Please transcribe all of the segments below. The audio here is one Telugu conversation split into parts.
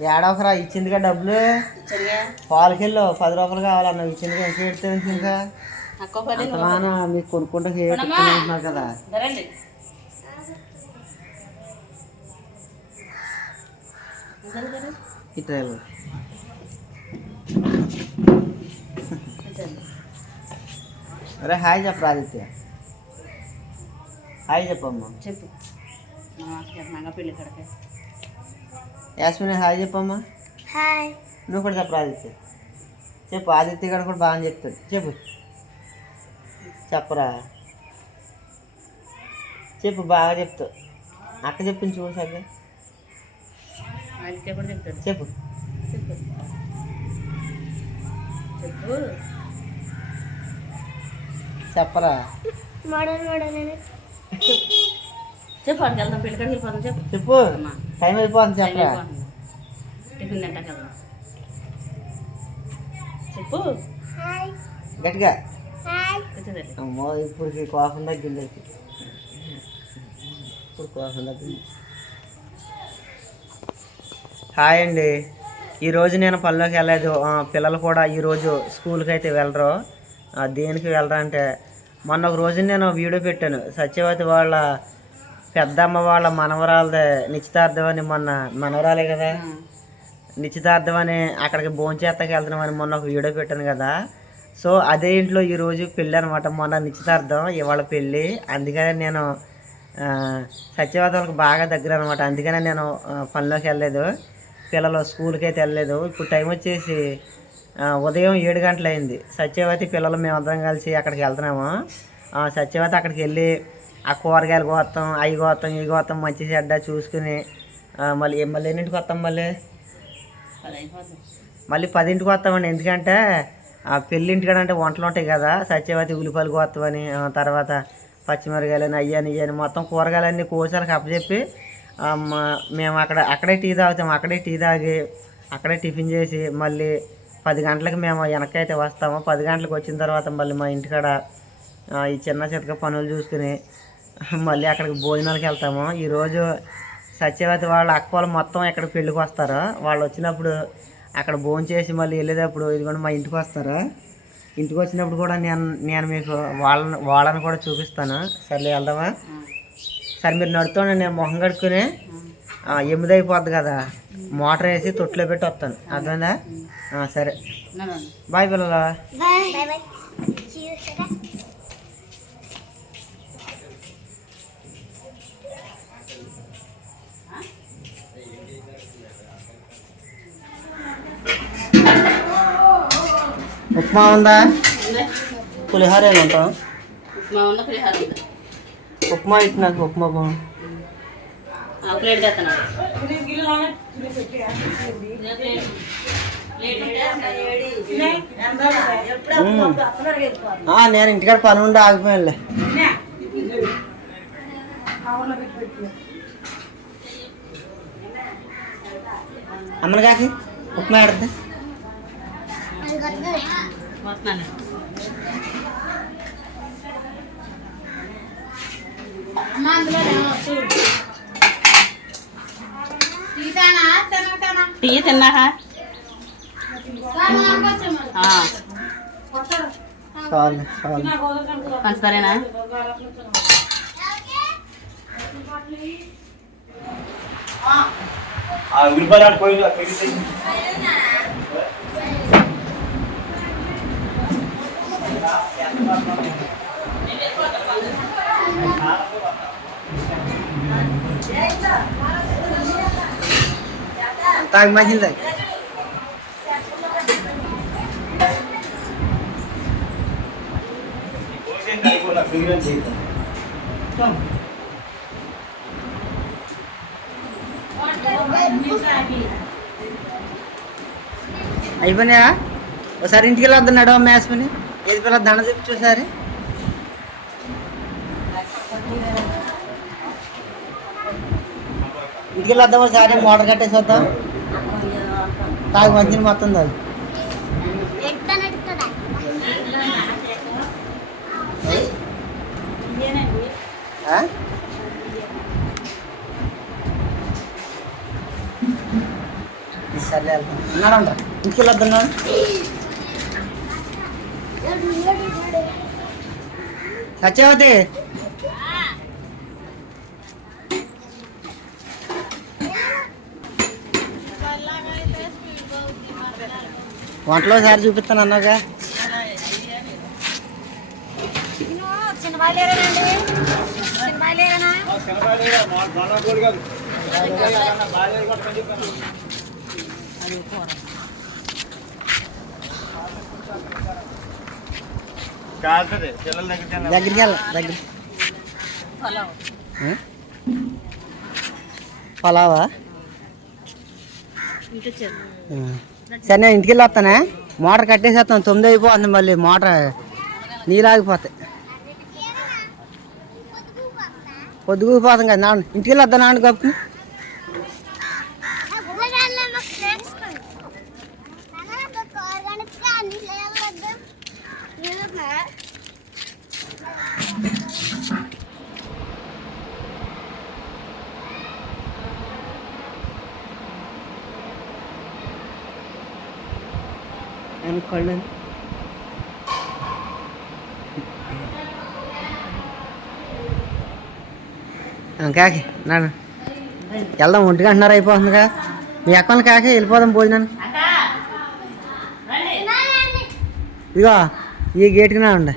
ఏడవకరా ఇచ్చిందిగా డబ్బులు. పాలకెళ్ళు పది రూపాయలు కావాలన్న ఇచ్చిందిగా ఇంకా పెడితే ఇంకా? అంతమాన మీకు కొనుక్కుంటే అంటున్నారు కదా. అరే హాయ్ చెప్పరా ఆదిత్య. హాయ్ చెప్పమ్మా. చెప్పు. పెళ్ళి కడకే. యాస్మిన్ హాయ్ చెప్పమ్మా. హాయ్ నువ్వు కూడా చెప్పరా ఆదిత్య? చెప్పు ఆదిత్య గారు కూడా బాగా చెప్తాడు. చెప్పు. చెప్పరా? చెప్పు బాగా చెప్తావు. అక్క చెప్పింది చూడు సరిగ్గా. ఆదిత్య కూడా చెప్తాడు. చెప్పు. చెప్పు. చెప్పు. చెప్పరా? మోడల్ మోడల్ అని చెప్పు అక్కడికి వెళ్దాం పెళ్ళి కడికి వెళ్ళిపోదాం చెప్పు. చెప్పు అమ్మా టైం అయిపోతుంది. టిఫిన్ చెప్పు. హాయ్ గట్టిగా అమ్మో ఇప్పుడు కోపం తగ్గింది. ఇప్పుడు కోపం తగ్గింది. హాయ్ అండి. ఈరోజు నేను పనిలోకి వెళ్ళలేదు. పిల్లలు కూడా ఈరోజు స్కూల్కి అయితే వెళ్ళరు. దేనికి వెళ్ళరు అంటే మొన్న ఒక రోజు నేను వీడియో పెట్టాను. సత్యవతి వాళ్ళ పెద్దమ్మ వాళ్ళ మనవరాలదే నిశ్చితార్థం అని మొన్న మనవరాలే కదా. నిశ్చితార్థం అని అక్కడికి భోంచేత్తకి వెళ్తున్నామని మొన్న ఒక వీడియో పెట్టాను కదా. సో అదే ఇంట్లో ఈరోజు పెళ్ళి అనమాట మొన్న నిశ్చితార్థం ఇవాళ పెళ్ళి. అందుకనే నేను వాళ్ళకి బాగా దగ్గర అనమాట అందుకనే నేను పనిలోకి వెళ్ళలేదు. పిల్లలు స్కూల్కి అయితే వెళ్ళలేదు. ఇప్పుడు టైం వచ్చేసి ఉదయం ఏడు గంటలు అయింది సత్యవతి పిల్లలు మేమందరం కలిసి అక్కడికి వెళ్తున్నాము. సత్యవతి అక్కడికి వెళ్ళి ఆ కూరగాయలు కోస్తాం అవి కోస్తాం ఇవి కోస్తాం మంచి చెడ్డ చూసుకుని మళ్ళీ మళ్ళీ ఎన్నింటికి వస్తాం మళ్ళీ? మళ్ళీ పదింటికి వస్తామండి. ఎందుకంటే ఆ పెళ్ళింటికాడ అంటే వంటలు ఉంటాయి కదా సత్యవతి ఉల్లిపాయలు కోస్తామని తర్వాత పచ్చిమిరకాయలని అయ్యాని ఇయ్యని మొత్తం కూరగాయలన్నీ కోసాలకు అప్పచెప్పి మా- మేము అక్కడ అక్కడే టీ తాగుతాం అక్కడే టీ తాగి అక్కడే టిఫిన్ చేసి మళ్ళీ పది గంటలకు మేము వెనకైతే వస్తాము. పది గంటలకు వచ్చిన తర్వాత మళ్ళీ మా ఇంటికాడ ఈ చిన్న చితక పనులు చూసుకుని మళ్ళీ అక్కడికి భోజనాలకు వెళ్తాము. ఈరోజు సత్యవతి వాళ్ళ అక్క వాళ్ళు మొత్తం ఇక్కడ పెళ్ళికి వస్తారు. వాళ్ళు వచ్చినప్పుడు అక్కడ భోజనం చేసి మళ్ళీ వెళ్ళేటప్పుడు ఇదిగోండి మా ఇంటికి వస్తారు. ఇంటికి వచ్చినప్పుడు కూడా నేను నేను మీకు వాళ్ళని వాళ్ళని కూడా చూపిస్తాను. సర్లే వెళ్దామా? సరే మీరు నడుతుండే నేను మొహం కడుక్కుని ఆ, ఎనిమిది అయిపోద్ది కదా. మోటార్ వేసి తొట్టులో పెట్టి వస్తాను. అర్థమైందా? ఆ, సరే. బాయ్ పిల్లలు. ఉప్మా ఉందా? పులిహోర ఏమి ఉంటాం మా ఉన్న పులిహార ఉంది? ఉప్మా ఇటు నాకు ఉప్మా బాగుంది నేను ఇంటికాడ పని ఉండి ఆగిపోయానులే. అమ్మని కాకి ఉప్మా ఆడుద్ది వస్తున్నాను టీ తిన్నాక చాలు చాలు పంచదారేనా తాగి మంచిది తాగి అయిపోయినాయా ఒకసారి ఇంటికి వెళ్ళొద్దన్నాడు మ్యాథ్స్ పని ఏది పిల్ల దండ చెప్పు చూసారి? ఇంటికి వెళ్ళొద్దాం ఒకసారి మోటార్ కట్టేసి వద్దాం తాగి మంచిని మొత్తం తాగు. సరే వెళ్తాం ఆ? ఇంటికి వెళ్తాను ఉన్నాడంట ఇంటికి వద్దున్నాడు సత్యవతి వంటలో సారి చూపిస్తాను అన్నాగా దగ్గరికి వెళ్ళ దగ్గర? పలావా. సరే నేను ఇంటికి వెళ్ళి వస్తానే మోటార్ కట్టేసేస్తాను. తొమ్మిది అయిపోతుంది మళ్ళీ. మోటార్ నీళ్ళు ఆగిపోతాయి పొద్దుగుపోతాం కదా. నాన్న ఇంటికి వెళ్ళి వద్దా నాన్న కప్పుని కళ్ళు కాకి? నాన్న. వెళ్దాం ఒంటి గంటన్నర అయిపోతుందిగా. మీ అక్కని కాకి వెళ్ళిపోదాం భోజనాన్ని ఇదిగో. ఈ గేట్కి నా ఉండే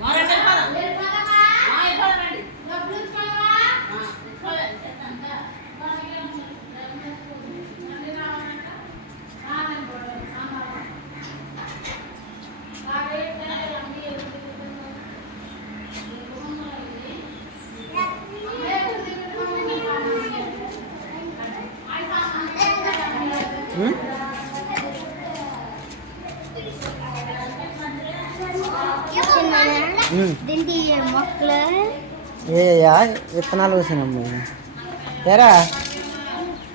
ఉం? ఉం. దీనికి మొక్కలు ఏయ్యా విత్తనాలు వేసానమ్మా ఏరా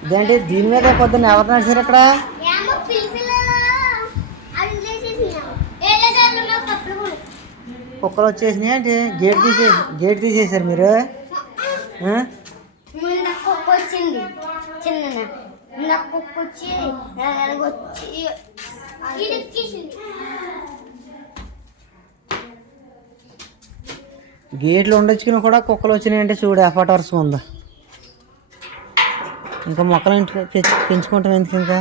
ఇదేంటి దీని మీద పొద్దున్న ఎవరు నడిచారు ఇక్కడ? కుక్కలు వచ్చేసినాయి అంటే గేట్ తీసే గేట్ తీసేసారు మీరు? వచ్చింది. చిన్న నాకు వచ్చి వచ్చి గేట్లు ఉండొచ్చుకుని కూడా కుక్కలు వచ్చినాయంటే చూడు ఎఫర్ట్ వర్స్ ఉందా. ఇంకా మొక్కలు ఇంటికి పెంచుకుంటాం ఎందుకు ఇంకా?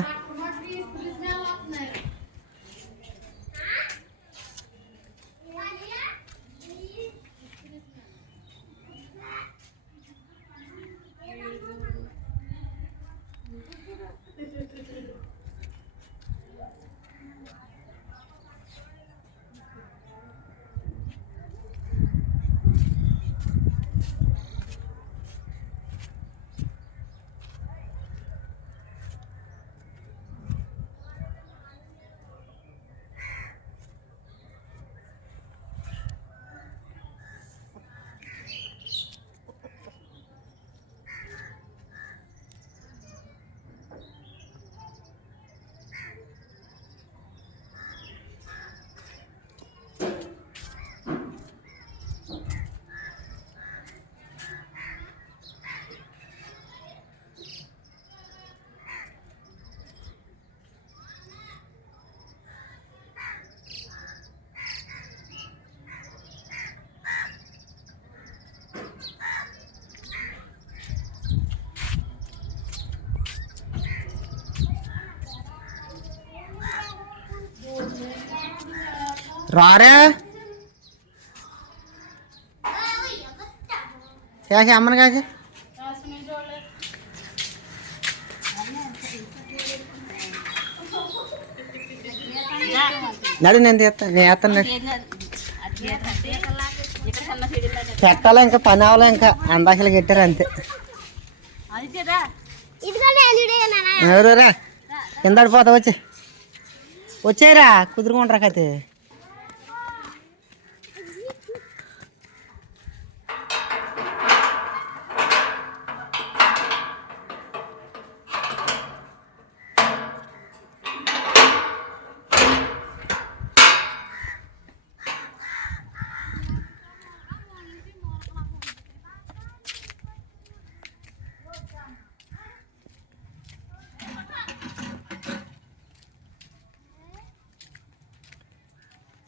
రారే. కాకి అమ్మని కాకి. నడు నేను తీస్తాను నేను వేస్తాను పెట్టాలా ఇంకా పని అవలా ఇంకా. అందాకలు కట్టారు అంతే. ఎవరు కదా కింద పడిపోతా వచ్చి. వచ్చాయిరా కుదురుకుంటారా కతే